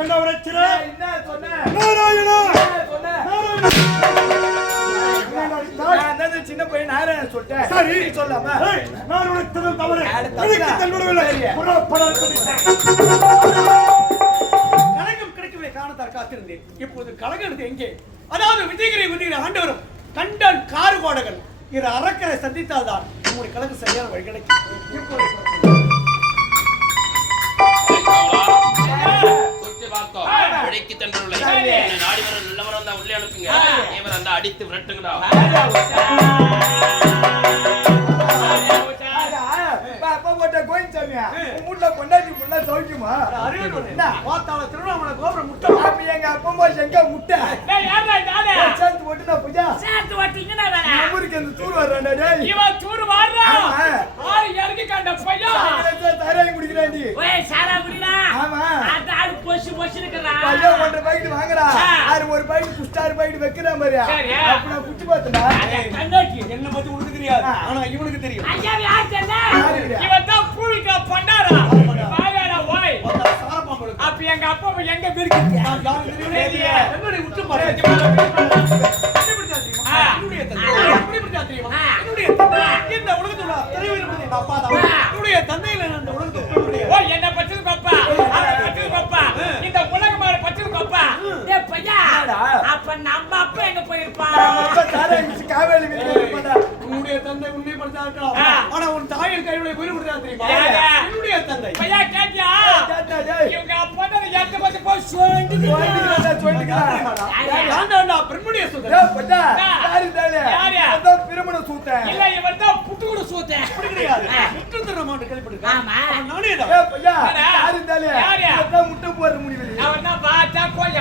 சொன்ன? உரைச்சிரு நாராயணா. சின்ன பையன் நாராயண சொல்லிட்டேன். சரி. சொல்லாம? நான் உழைத்தது தவறு. எனக்கு தள்ளிவிடவில்லை கலகம் கிடைக்கவில்லை காரணத்தால் காத்திருந்தேன். இப்போது கலகம் எங்கே? அதாவது விஜயகிரி விஜயகிரி ஆண்டவரும் கண்டன் காரு கோடகன் இரு அறக்கரை சந்தித்தால் தான் உங்களுக்கு கலக்கு சரியான வழி கிடைக்கும் சரி. என்னை நாடி வர நல்லவர் வந்தா உள்ளே அனுப்புங்க. இவர் அந்த அடித்து விரட்டுங்கடா. குடிக்கிறாண்டி சாரா குடிடா. ஆமா. பொசு பொசுன்னு இருக்கிறான். பையன் ஒன்றரை பாக்கெட் வாங்குறா ஆ. அது ஒரு பாக்கெட் புஷ்டாறு பாக்கெட் வைக்கிறான் பாரு சரி. அப்ப நான் புடிச்சு பார்த்தேன்டா அட, கண்ணாடி. என்ன பத்தி உனக்கு தெரியாது ஆனா இவனுக்கு தெரியும் ஐயா, யார் தெரியல? இவன் தான். வாயாடா, ஓய். சாரப்பாம்பு இருக்கு. அப்ப எங்க அப்பா அம்மா எங்க இருக்குது? நான் யாருக்கு தெரியும்? தெரியலையே. என்னடி உற்று பாரு. என்னுடைய தெரியுமா? என்னுடைய. இந்த என்பது எங்க அப்பா தான். என்னுடைய தந்தையில இந்த உலகத்துக்கு என்னை பச்சது பையா. அப்ப நம்ம அப்பா எங்க போயிருப்பான் தாராயம் காவேரி உன்னுடைய தந்தை இருக்கலாம். ஆ. ஆனா உன் தாயின் கையுடைய குறிப்பிட்டா தெரியுமா? யாரு? என்னுடைய தந்தை. பையா கேட்டியா? கேட்டா டேய் இவங்க அப்பா எங்க பார்த்து போய் சொல்லிட்டு பெண்முடிய பிரமண சூத்தேன். இல்ல இவன் தான் புட்டு கூட சூத்தேன். அப்படி கிடையாது. தர மாட்டு கேள்விப்பட்டிருக்கேன். நானே தான். பையா? யாரு முட்டை போடுற முடியல அவன் தான் பாத்தா போய்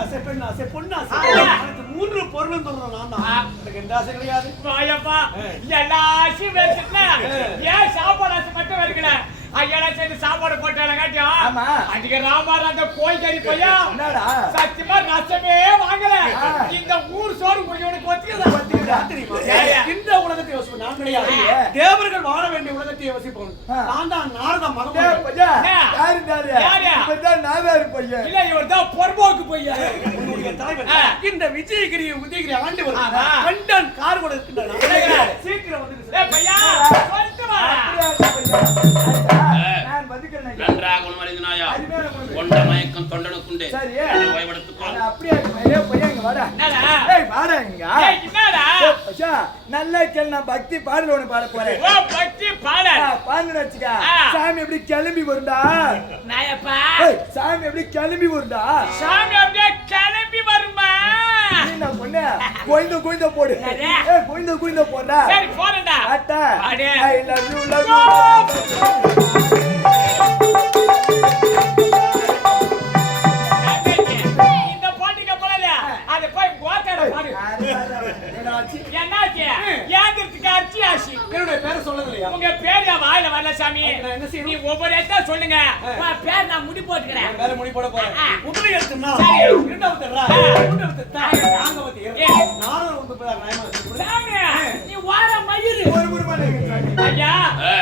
பெண்ணாசை பொன்னாசை ஆ. எனக்கு மூன்று பொருளும் சொல்றேன் நான் தான். எனக்கு எந்த ஆசை கிடையாது. வாயப்பா. எல்லா ஆசையும் வச்சுட்டு ஏன் சாப்பாடு ஆசை மட்டும் வைக்கல ஐயா சேர்ந்து சாப்பாடு போட்டால காட்டியும் ஆமா. அன்றைக்கு ராமார் அந்த கோழி கறி பையா சத்தியமா ரசமே வாங்கல. இந்த ஊர் சோறு இவனுக்கு ஒத்துக்குதா பத்திக்கிறா தெரியுமா? யாரு? இந்த உலகத்தை யோசிப்போம் நான் கிடையாது. தேவர்கள் வாழ வேண்டிய உலகத்தை யோசிப்போம். நான் தான் நாரத மகன். யாரு யாரு? இப்பதான் நாதாரு பையன் இல்ல இவர் தான் பொறுப்போக்கு பையா உன்னுடைய தலைவர் ஆ. இந்த விஜயகிரி உதயகிரி ஆண்டு. கண்டன் கார் கூட இருக்கின்றன. சீக்கிரம் மயக்கம் தொண்டனுக்குண்டு. அப்படியே பையன் இங்க வாடா. வாடா இங்க. பச்சா, நல்லா கேள் நான் பக்தி பாடல் ஒண்ணு பாட போறேன். பக்தி பாடல். பாடுன்னு வச்சுக்க. சாமி எப்படி கிளம்பி வருண்டா நாயப்பா. சாமி எப்படி கிளம்பி வருண்டா சாமி அப்படியே கிளம்பி வருமா என்ன பொண்ணு? கோயிந்த கோயிந்த போடு? ஏய் கோயிந்த கோயிந்த போடுறா. சரி போறேன்டா ஆட்டா. அடே. I love you love you ஆசி என்னுடைய பேரை இல்லையா உங்க பேர் என் வாயில வரல சாமி. நான் என்ன செய்யணும்? நீ ஒவ்வொரு இடத்தா சொல்லுங்க உன் பேர் நான் முடி போட்டுக்கிறேன். வேற முடி போட போறேன். முதல் எழுத்துனா சரி. இரண்டாவது ரா தா. நானும் வந்து பேர் நயமா இருக்கு. சாமி நீ வார மயிறு. ஒரு ஐயா.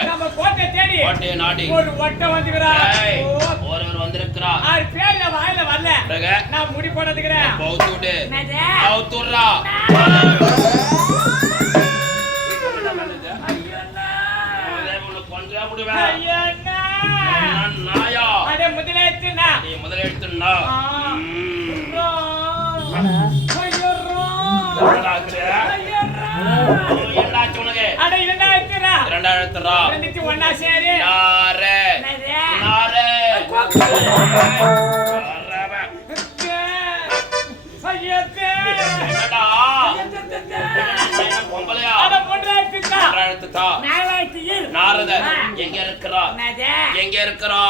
நம்ம கோட்டை தேடி கோட்டையை நாடி. ஒரு ஒட்டை வந்துக்கிறா. ஏய், ஒருவர் வந்திருக்கிறா. ஆறு பேர் என் வாயில வரல. நான் முடி போட்டுக்கிறேன். பௌத்து விடு என்னது? ரெண்டுத்தி ஒண்ணா சேரு. யாரு? என்னது? பொம்பளையா இரு. நாரதர் ஆ. எங்க இருக்கிறா? எங்க இருக்கிறா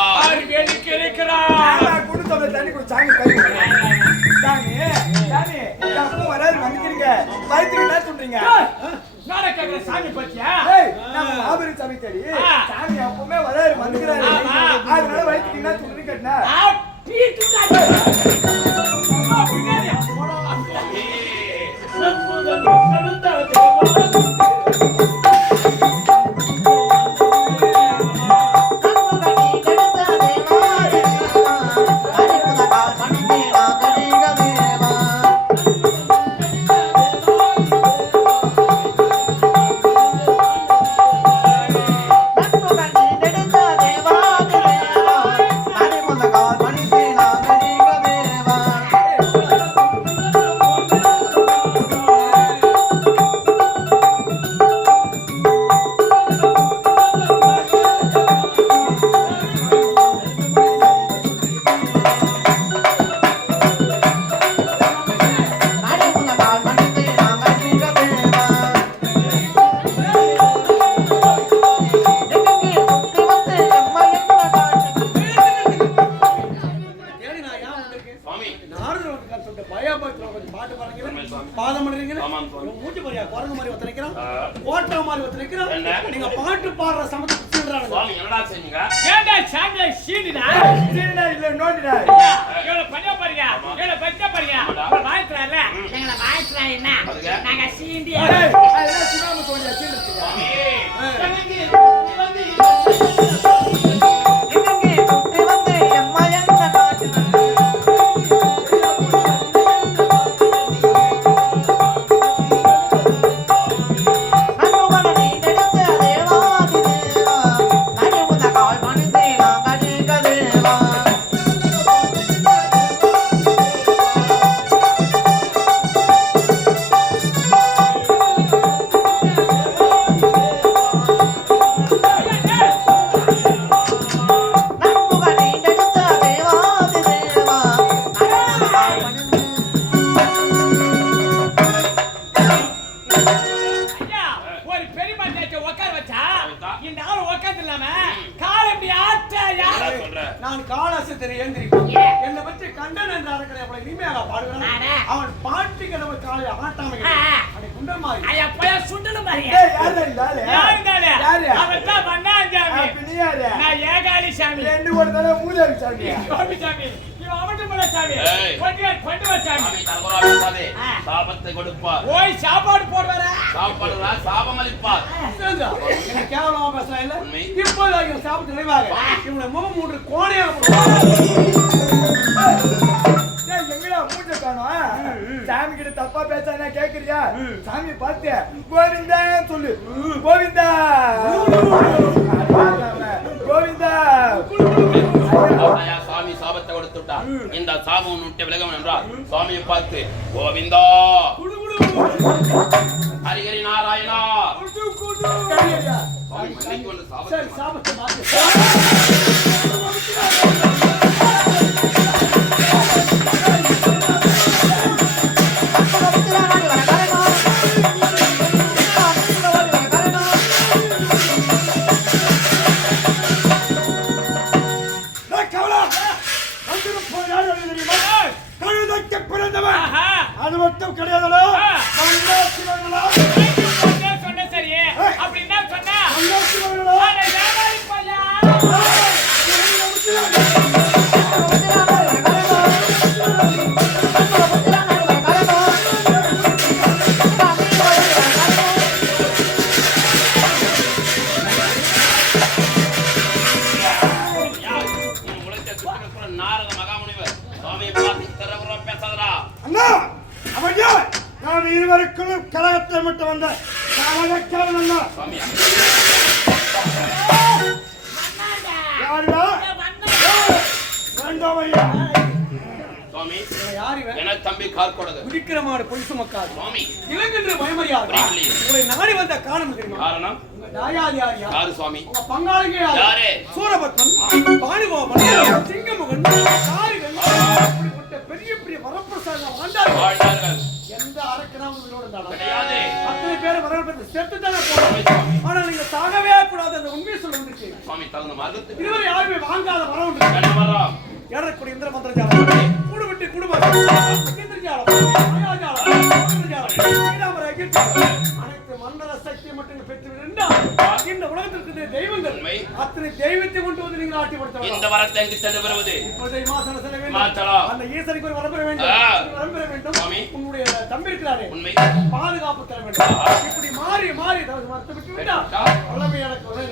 பாட்டு பாடுற சமயத்துல சொல்றானுங்க. சுவாமி என்னடா செய்வீங்க? ஏண்டா சாமியை சீண்டுடா? சீடா இல்ல நோண்டிடா? ஐயா, இவ்வளவு பண்ணியா பாருங்க. இவ்வளவு பச்சை பாருங்க. வாழ்த்துறாருல, எங்களை வாழ்த்துறா என்ன? நாங்க சீண்டி சுண்ணாம்பு தோண்டியா சீண்டுறதுக்கு சுவாமி. காலாசத்திரி ஏந்திரிப்பேன். என்னை பற்றி கண்டன் என்ற அரக்கனை அவளை இனிமையாக பாடுகிறான். அவன் பாட்டுக்கு நம்ம காலை ஆட்டாமல் ஆ. அடே குண்டன் மாதிரி. ஐயா, போயா சுண்டலு. ஏய் யாரு யாரு. அப்ப நீ யாரு நான் ஏகாலி சாமி. ரெண்டு ஒரு தடவை மூஞ்சாரி சாமி சாமி. சாமி. சாபத்தை கொடுப்பார் போய் சாப்பாடு போடுவாரா? சாப்பாடுறா சாபம் அளிப்பார் கேவலமா பேசுறான் இல்ல? இப்போது சாப்பிட்டு நிறைவாக. இவனை முகம் மூன்று கோணையாக போடுவான். ஏய், எங்கடா மூஞ்ச காணோம்? சாமி கிட்ட தப்பா பேசானே கேக்குறியா? சாமி பார்த்து கோவிந்தா சொல்லு. கோவிந்தா. இந்த சாபம் விட்டு விலகும் என்றால் சுவாமியை பார்த்து கோவிந்தா! ஹரிஹரி நாராயணா! சாபத்தை கலகத்தை மட்டும் வந்த சுவாமி யாருடா? வேண்டாம் ஐயா. சுவாமி இவன் யார் இவன்? என தம்பி கார்கொடது விக்கிரமாடு பொய் சுமக்காது. சுவாமி. இளங்கன்று பயமறியாது. உங்களை நாடி வந்த காரணம் தெரியுமா? காரணம்? யாரு சுவாமி? உங்க பங்காளிங்க யாரு? சூரபத்மன் பானுகோபன் சிங்கமுகன் பெரிய பெரிய வரப்பிரசாதம் வாழ்ந்தார்கள் வாழ்ந்தார்கள் எந்த அரக்கனாவும் உயிரோடு இருந்தாலும் அத்தனை பேர் வரவேற்பு செத்து தானே ஆனா நீங்க சாகவே கூடாது அந்த உண்மையை சொல்ல வந்திருக்கீங்க சுவாமி தகுந்த மார்க்கத்துக்கு இதுவரை யாருமே வாங்காத வரம் உண்டு. ஏறக்கூடிய இந்திர குடும்பம். ஸ்ரீராமர் அகிர்ஜாலம் அனைத்து மந்திர சக்தி மட்டும் பெற்று இருந்தால் இந்த உலகத்திற்கு உண்மை. அத்தனை தெய்வத்தை கொண்டு வந்து நீங்கள் ஆட்டி கொடுத்தவர் இந்த வருவது இப்போதை மாசன செல்ல வேண்டும். அந்த ஈசனுக்கு ஒரு வரம் பெற வேண்டும் வரம் வேண்டும். சுவாமி. உன்னுடைய தம்பி இருக்கிறாரே. உண்மை. பாதுகாப்பு தர வேண்டும். இப்படி மாறி மாறி தவறு மறுத்து விட்டு விட்டா வல்லமை எனக்கு உதவி